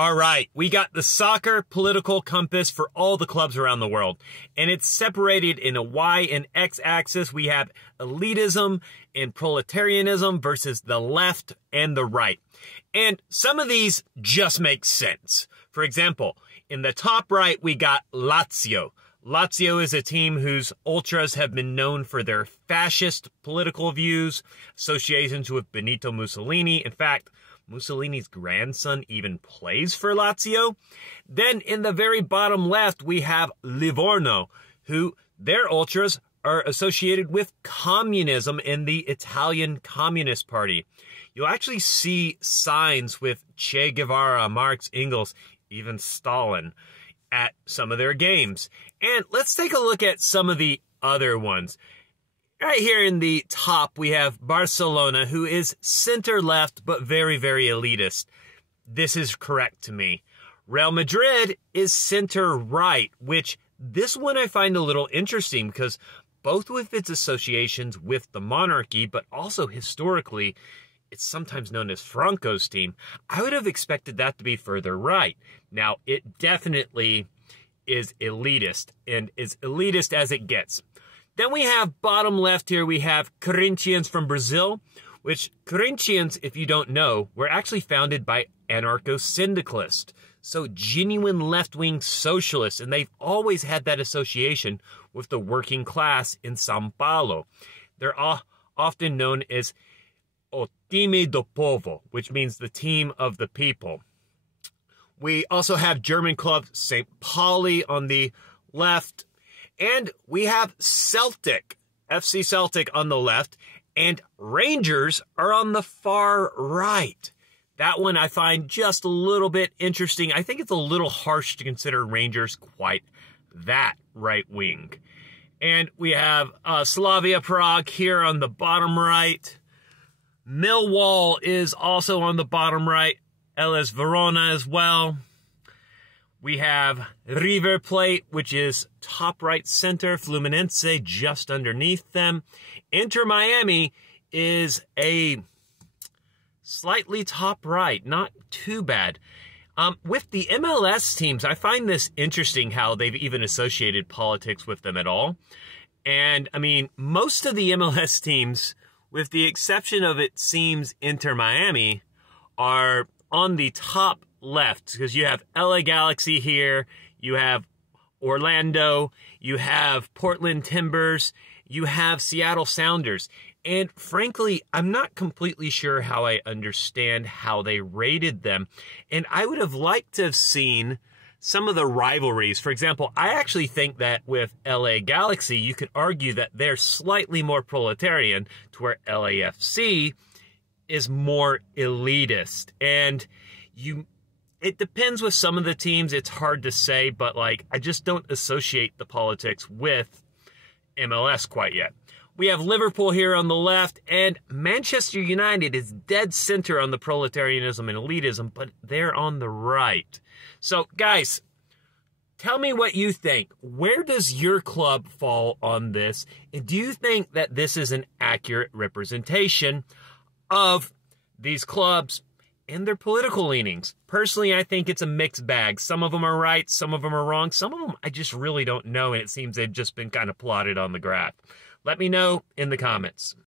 All right, we got the soccer political compass for all the clubs around the world, and it's separated in a Y and X axis. We have elitism and proletarianism versus the left and the right. And some of these just make sense. For example, in the top right, we got Lazio. Lazio is a team whose ultras have been known for their fascist political views, associations with Benito Mussolini. In fact, Mussolini's grandson even plays for Lazio. Then in the very bottom left, we have Livorno, who their ultras are associated with communism in the Italian Communist Party. You'll actually see signs with Che Guevara, Marx, Engels, even Stalin at some of their games. And let's take a look at some of the other ones. Right here in the top, we have Barcelona, who is center-left, but very, very elitist. This is correct to me. Real Madrid is center-right, which this one I find a little interesting because both with its associations with the monarchy, but also historically, it's sometimes known as Franco's team. I would have expected that to be further right. Now, it definitely is elitist, and as elitist as it gets. Then we have bottom left here, we have Corinthians from Brazil, which Corinthians, if you don't know, were actually founded by anarcho-syndicalists. So genuine left-wing socialists, and they've always had that association with the working class in São Paulo. They're often known as O Time do Povo, which means the team of the people. We also have German club St. Pauli on the left. And we have Celtic, FC Celtic on the left, and Rangers are on the far right. That one I find just a little bit interesting. I think it's a little harsh to consider Rangers quite that right wing. And we have Slavia Prague here on the bottom right. Millwall is also on the bottom right. LS Verona as well. We have River Plate, which is top right center. Fluminense just underneath them. Inter Miami is a slightly top right. Not too bad. With the MLS teams, I find this interesting how they've even associated politics with them at all. And, I mean, most of the MLS teams, with the exception of, it seems, Inter Miami, are on the top left, because you have LA Galaxy here, you have Orlando, you have Portland Timbers, you have Seattle Sounders. And frankly, I'm not completely sure how I understand how they rated them. And I would have liked to have seen some of the rivalries. For example, I actually think that with LA Galaxy, you could argue that they're slightly more proletarian to where LAFC is more elitist. And it depends with some of the teams. It's hard to say, but like, I just don't associate the politics with MLS quite yet. We have Liverpool here on the left, and Manchester United is dead center on the proletarianism and elitism, but they're on the right. So, guys, tell me what you think. Where does your club fall on this? And do you think that this is an accurate representation of these clubs and their political leanings? Personally, I think it's a mixed bag. Some of them are right, some of them are wrong, some of them I just really don't know, and it seems they've just been kind of plotted on the graph. Let me know in the comments.